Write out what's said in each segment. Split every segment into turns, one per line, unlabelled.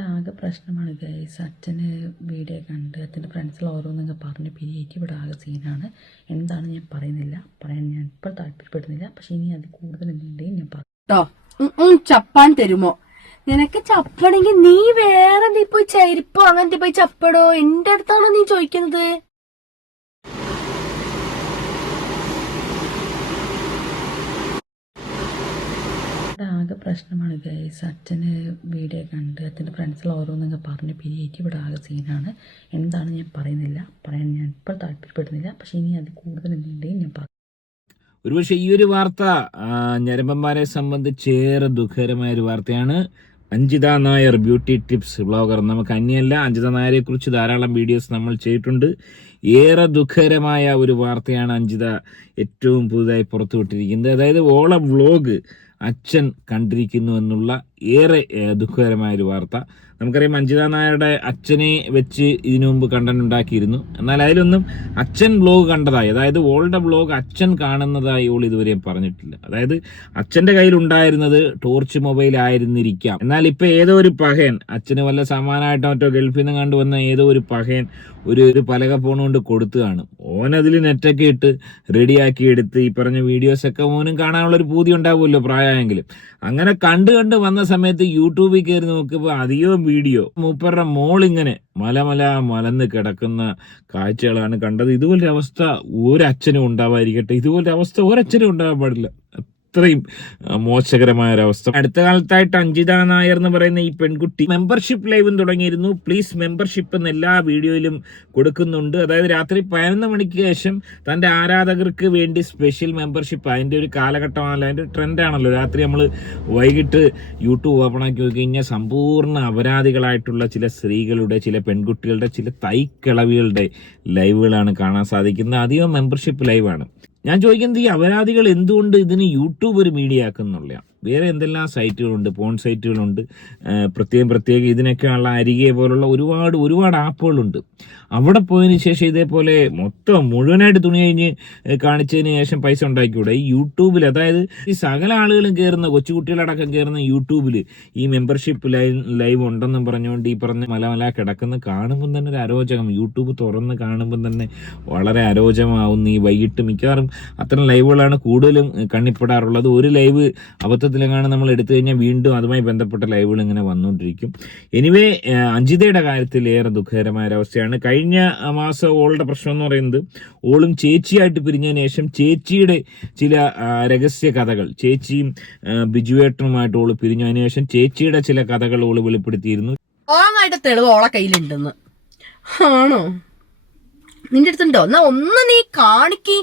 ആകെ പ്രശ്നമാണ് ഗൈസ് അച്ഛന് വീഡിയോ കണ്ട് അച്ഛന്റെ ഫ്രണ്ട്സിൽ ഓരോന്നൊക്കെ പറഞ്ഞ്. എനിക്ക് ഇവിടെ ആകെ സീനാണ് എന്താണ് ഞാൻ പറയുന്നില്ല. പറയാൻ ഞാൻ ഇപ്പോൾ താല്പര്യപ്പെടുന്നില്ല. പക്ഷെ ഇനി അത് കൂടുതൽ എന്തുണ്ടെങ്കിൽ ഞാൻ പറയും
ചപ്പാൻ തരുമോ? നിനക്ക് ചപ്പണെങ്കിൽ നീ വേറെ നീ പോയി ചെരുപ്പോ അങ്ങനത്തെ പോയി ചപ്പടോ? എന്റെ അടുത്താണോ നീ ചോദിക്കുന്നത്?
ഇവിടെ ആകെ പ്രശ്നമാണ് ഗൈസ് അച്ഛന് വീഡിയോ കണ്ട് അച്ഛന്റെ ഫ്രണ്ട്സിൽ ഓരോന്നൊക്കെ പറഞ്ഞ് പിരിയേറ്റ് ഇവിടെ ആകെ സീനാണ് എന്താണ് ഞാൻ പറയുന്നില്ല. പറയാൻ ഞാൻ ഇപ്പോൾ താല്പര്യപ്പെടുന്നില്ല. പക്ഷേ ഇനി അത് കൂടുതൽ എന്തുണ്ടെങ്കിൽ ഞാൻ പറയും
ഒരുപക്ഷെ ഈ ഒരു വാർത്ത ഞരമ്പന്മാരെ സംബന്ധിച്ച് ഏറെ ദുഃഖകരമായ ഒരു വാർത്തയാണ്. Anjitha Nair beauty tips blogger. നമുക്ക് അന്യല്ല അഞ്ജിത നായരെ കുറിച്ച് ധാരാളം വീഡിയോസ് നമ്മൾ ചെയ്തിട്ടുണ്ട്. ഏറെ ദുഃഖകരമായ ഒരു വാർത്തയാണ് അഞ്ജിത ഏറ്റവും പുതുതായി പുറത്തുവിട്ടിരിക്കുന്നത്. അതായത് ഓള വ്ലോഗ് അച്ഛൻ കണ്ടിരിക്കുന്നു എന്നുള്ള ഏറെ ദുഃഖകരമായ ഒരു വാർത്ത. നമുക്കറിയാം അഞ്ജിത നായരുടെ അച്ഛനെ വെച്ച് ഇതിനു മുമ്പ് കണ്ടന്റ് ഉണ്ടാക്കിയിരുന്നു. എന്നാൽ അതിലൊന്നും അച്ഛൻ ബ്ലോഗ് കണ്ടതായി അതായത് ഓളുടെ ബ്ലോഗ് അച്ഛൻ കാണുന്നതായി ഓൾ ഇതുവരെയും പറഞ്ഞിട്ടില്ല. അതായത് അച്ഛന്റെ കയ്യിൽ ഉണ്ടായിരുന്നത് ടോർച്ച് മൊബൈൽ ആയിരുന്നിരിക്കാം. എന്നാൽ ഇപ്പൊ ഏതോ ഒരു പഹയൻ അച്ഛന് വല്ല സമാനമായിട്ടോ മറ്റോ ഗൾഫിൽ നിന്ന് കണ്ടുവന്ന ഏതോ ഒരു പഹയൻ ഒരു ഒരു പലക ഫോൺ കൊണ്ട് കൊടുത്തു കാണും ഓനതിൽ നെറ്റൊക്കെ ഇട്ട് റെഡിയാക്കി എടുത്ത് ഈ പറഞ്ഞ വീഡിയോസൊക്കെ ഓനും കാണാനുള്ള ഒരു പൂതി ഉണ്ടാവുമല്ലോ പ്രായമെങ്കിലും അങ്ങനെ കണ്ട് കണ്ട് വന്ന സമയത്ത് യൂട്യൂബിൽ കയറി നോക്കുമ്പോൾ അധികവും വീഡിയോ. മൂപ്പരുടെ മോളിങ്ങനെ മലമല മലന്ന് കിടക്കുന്ന കാഴ്ചകളാണ് കണ്ടത്. ഇതുപോലൊരു അവസ്ഥ ഒരച്ഛനും ഉണ്ടാവാതിരിക്കട്ടെ. ഇതുപോലൊരു അവസ്ഥ ഒരച്ഛനും ഉണ്ടാവാൻ പാടില്ല. അത്രയും മോശകരമായ ഒരവസ്ഥ അടുത്ത കാലത്തായിട്ട് അഞ്ജിത നായർ എന്ന് പറയുന്ന ഈ പെൺകുട്ടി മെമ്പർഷിപ്പ് ലൈവും തുടങ്ങിയിരുന്നു. പ്ലീസ് മെമ്പർഷിപ്പ് എന്ന് എല്ലാ വീഡിയോയിലും കൊടുക്കുന്നുണ്ട്. അതായത് രാത്രി പതിനൊന്ന് മണിക്ക് ശേഷം തന്റെ ആരാധകർക്ക് വേണ്ടി സ്പെഷ്യൽ മെമ്പർഷിപ്പ് അതിന്റെ ഒരു കാലഘട്ടമാണല്ലോ അതിന്റെ ട്രെൻഡാണല്ലോ രാത്രി നമ്മൾ വൈകിട്ട് യൂട്യൂബ് ഓപ്പൺ ആക്കി നോക്കി കഴിഞ്ഞാൽ സമ്പൂർണ അപരാധികളായിട്ടുള്ള ചില സ്ത്രീകളുടെ ചില പെൺകുട്ടികളുടെ ചില തൈക്കിളവികളുടെ ലൈവുകളാണ് കാണാൻ സാധിക്കുന്നത്. അധികം മെമ്പർഷിപ്പ് ലൈവാണ്. ഞാൻ ചോദിക്കുന്നത് ഈ അപരാധികൾ എന്തുകൊണ്ട് ഇതിന് യൂട്യൂബ് ഒരു മീഡിയ ആക്കുന്നുള്ള വേറെ എന്തെല്ലാം സൈറ്റുകളുണ്ട് പോൺ സൈറ്റുകളുണ്ട് പ്രത്യേകം പ്രത്യേകം ഇതിനൊക്കെയുള്ള അരികെ പോലുള്ള ഒരുപാട് ഒരുപാട് ആപ്പുകളുണ്ട്. അവിടെ പോയതിന് ശേഷം ഇതേപോലെ മൊത്തം മുഴുവനായിട്ട് തുണി കഴിഞ്ഞ് കാണിച്ചതിന് ശേഷം പൈസ ഉണ്ടാക്കിക്കൂടെ? ഈ യൂട്യൂബിൽ അതായത് ഈ സകല ആളുകളും കയറുന്ന കൊച്ചുകുട്ടികളടക്കം കയറുന്ന യൂട്യൂബിൽ ഈ മെമ്പർഷിപ്പ് ലൈവ് ലൈവ് ഉണ്ടെന്നും പറഞ്ഞുകൊണ്ട് ഈ പറഞ്ഞ മലമല കിടക്കുന്ന കാണുമ്പോൾ തന്നെ ഒരു അരോചകം. യൂട്യൂബ് തുറന്ന് കാണുമ്പോൾ തന്നെ വളരെ അരോചകമാവുന്ന ഈ വൈകിട്ട് മിക്കവാറും. അത്തരം ലൈവുകളാണ് കൂടുതലും കണ്ണിപ്പെടാറുള്ളത്. ഒരു ലൈവ് അബദ്ധത്തിലെങ്ങാണ് നമ്മൾ എടുത്തു കഴിഞ്ഞാൽ വീണ്ടും അതുമായി ബന്ധപ്പെട്ട ലൈവുകൾ ഇങ്ങനെ വന്നുകൊണ്ടിരിക്കും. എനിവേ അഞ്ജിതയുടെ കാര്യത്തിൽ ഏറെ ദുഃഖകരമായ ഒരവസ്ഥയാണ് കഴിഞ്ഞ മാസം ഓളുടെ പ്രശ്നം എന്ന് പറയുന്നത് ഓളും ചേച്ചിയായിട്ട് പിരിഞ്ഞതിന് ശേഷം ചേച്ചിയുടെ ചില രഹസ്യ കഥകൾ ചേച്ചിയും ബിജുവേട്ടനുമായിട്ട് ഓൾ പിരിഞ്ഞതിന് ശേഷം ചേച്ചിയുടെ ചില കഥകൾ ഓൾ വെളിപ്പെടുത്തിയിരുന്നു.
ഓങ്ങായിട്ട് തെളിവ് ഓളെ കയ്യിലുണ്ടെന്ന്. ആണോ? നിന്റെ അടുത്തുണ്ടോ? എന്നാ ഒന്ന് നീ കാണിക്കി.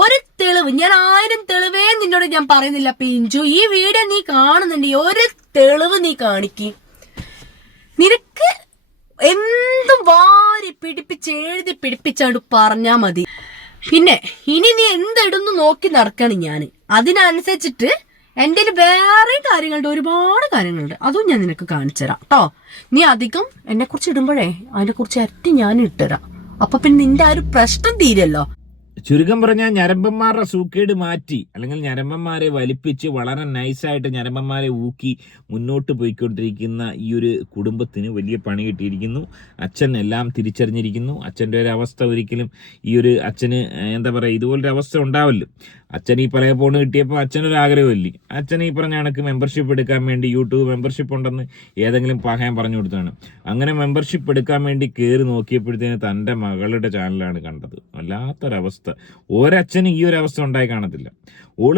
ഒരു തെളിവ് ഞാൻ ആയിരം തെളിവേ നിന്നോട് ഞാൻ പറയുന്നില്ല പിഞ്ചു ഈ വീഡിയോ നീ കാണുന്നുണ്ട് ഒരു തെളിവ് നീ കാണിക്കി. നിനക്ക് എന്തും വാരി പിടിപ്പിച്ച് എഴുതി പിടിപ്പിച്ചാണ്ട് പറഞ്ഞാ മതി. പിന്നെ ഇനി നീ എന്തെടുന്നു നോക്കി നടക്കണം ഞാൻ അതിനനുസരിച്ചിട്ട് എന്റെ വേറെ കാര്യങ്ങളുണ്ട് ഒരുപാട് കാര്യങ്ങളുണ്ട്. അതും ഞാൻ നിനക്ക് കാണിച്ചു തരാം കേട്ടോ നീ അധികം എന്നെ കുറിച്ച് ഇടുമ്പോഴേ അതിനെ കുറിച്ച് ഇരട്ടി ഞാൻ ഇട്ടുതരാം അപ്പൊ പിന്നെ നിന്റെ ആ ഒരു പ്രശ്നം തീരല്ലോ
ചുരുക്കം പറഞ്ഞാൽ ഞരമ്പന്മാരുടെ സൂക്കേട് മാറ്റി അല്ലെങ്കിൽ ഞരമ്പന്മാരെ വലിപ്പിച്ച് വളരെ നൈസായിട്ട് ഞരമ്പന്മാരെ ഊക്കി മുന്നോട്ട് പോയിക്കൊണ്ടിരിക്കുന്ന ഈ ഒരു കുടുംബത്തിന് വലിയ പണി കിട്ടിയിരിക്കുന്നു. അച്ഛൻ എല്ലാം തിരിച്ചറിഞ്ഞിരിക്കുന്നു. അച്ഛന്റെ ഒരു അവസ്ഥ ഒരിക്കലും ഈ ഒരു അച്ഛന് എന്താ പറയുക ഇതുപോലൊരു അവസ്ഥ ഉണ്ടാവില്ല. അച്ഛൻ ഈ പഴയ ഫോൺ കിട്ടിയപ്പോൾ അച്ഛനൊരു ആഗ്രഹമില്ലേ? അച്ഛൻ ഈ പറഞ്ഞ കണക്ക് മെമ്പർഷിപ്പ് എടുക്കാൻ വേണ്ടി യൂട്യൂബ് മെമ്പർഷിപ്പ് ഉണ്ടെന്ന് ഏതെങ്കിലും പഹയം പറഞ്ഞു കൊടുത്താണ് അങ്ങനെ മെമ്പർഷിപ്പ് എടുക്കാൻ വേണ്ടി കയറി നോക്കിയപ്പോഴത്തേന് തന്റെ മകളുടെ ചാനലാണ് കണ്ടത്. വല്ലാത്തൊരവസ്ഥ. ഒരച്ഛന് ഈ ഒരു അവസ്ഥ ഉണ്ടായി കാണത്തില്ല. ഓൾ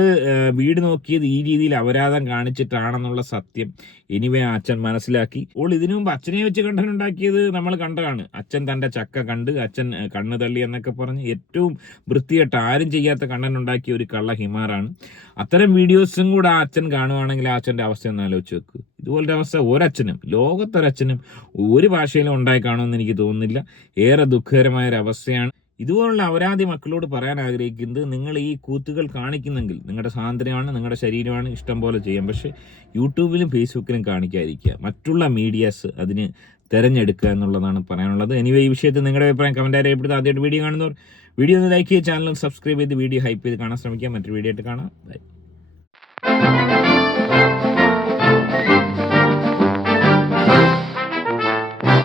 വീട് നോക്കിയത് ഈ രീതിയിൽ അപരാധം കാണിച്ചിട്ടാണെന്നുള്ള സത്യം എനിവേ അച്ഛൻ മനസ്സിലാക്കി. ഓൾ ഇതിനു മുമ്പ് അച്ഛനെ വെച്ച് കണ്ടനുണ്ടാക്കിയത് നമ്മൾ കണ്ടതാണ്. അച്ഛൻ തന്റെ ചക്ക കണ്ട് അച്ഛൻ കണ്ണ് തള്ളി എന്നൊക്കെ പറഞ്ഞ് ഏറ്റവും വൃത്തിയായിട്ട് ആരും ചെയ്യാത്ത കണ്ടനുണ്ടാക്കിയ ഒരു കള്ള ഹിമാറാണ്. അത്തരം വീഡിയോസും കൂടെ ആ അച്ഛൻ കാണുവാണെങ്കിൽ ആ അച്ഛന്റെ അവസ്ഥ ഒന്ന് ആലോചിച്ച് വെക്ക് ഇതുപോലത്തെ അവസ്ഥ ഒരച്ഛനും ലോകത്തൊരച്ഛനും ഒരു ഭാഷയിലും ഉണ്ടായി കാണുമെന്ന് എനിക്ക് തോന്നുന്നില്ല. ഏറെ ദുഃഖകരമായ ഒരു അവസ്ഥയാണ് ഇതുപോലുള്ള അവരാധി മക്കളോട് പറയാൻ ആഗ്രഹിക്കുന്നത് നിങ്ങൾ ഈ കൂത്തുകൾ കാണിക്കുന്നെങ്കിൽ നിങ്ങളുടെ സ്വാതന്ത്ര്യമാണ് നിങ്ങളുടെ ശരീരമാണ് ഇഷ്ടം പോലെ ചെയ്യാം. പക്ഷേ യൂട്യൂബിലും ഫേസ്ബുക്കിലും കാണിക്കാതിരിക്കുക. മറ്റുള്ള മീഡിയാസ് അതിന് തിരഞ്ഞെടുക്കുക എന്നുള്ളതാണ് പറയാനുള്ളത്. എനിവേ ഈ വിഷയത്തിൽ നിങ്ങളുടെ അഭിപ്രായം കമന്റ് രേഖപ്പെടുത്തുക. ആദ്യമായിട്ട് വീഡിയോ കാണുന്നവർ വീഡിയോ ഒന്ന് ലൈക്ക് ചെയ്യുക. ചാനൽ സബ്സ്ക്രൈബ് ചെയ്ത് വീഡിയോ ഹൈപ്പ് ചെയ്ത് കാണാൻ ശ്രമിക്കുക. മറ്റൊരു വീഡിയോ ആയിട്ട് കാണാം. ബൈ